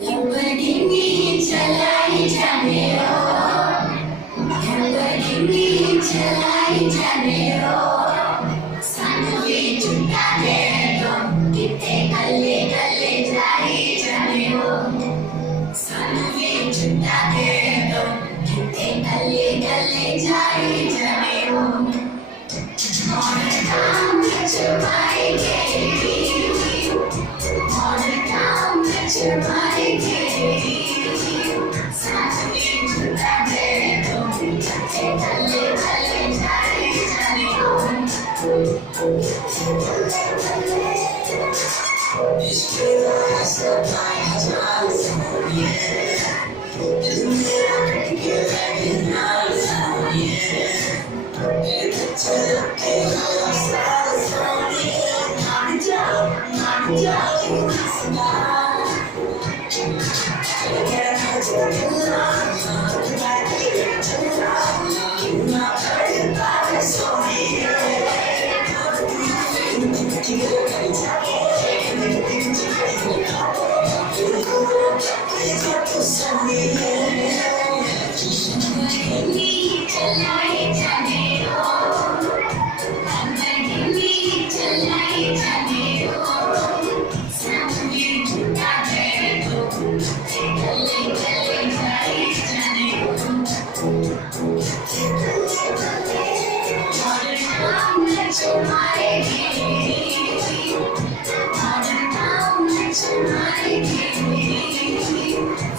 Lamborghini चलाई जाने हो, Lamborghini चलाई जाने हो, सानू भी झूठा दे दो, कितने गले गले जाई जाने हो, सानू भी झूठा दे दो, कितने गले गले जाई जाने हो, Modern town with your bike, Modern town with your bike, Saturday to Saturday, take a little journey home. It's true, I still find my yeah. Isn't it I can get back in house, yeah.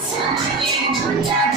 Something to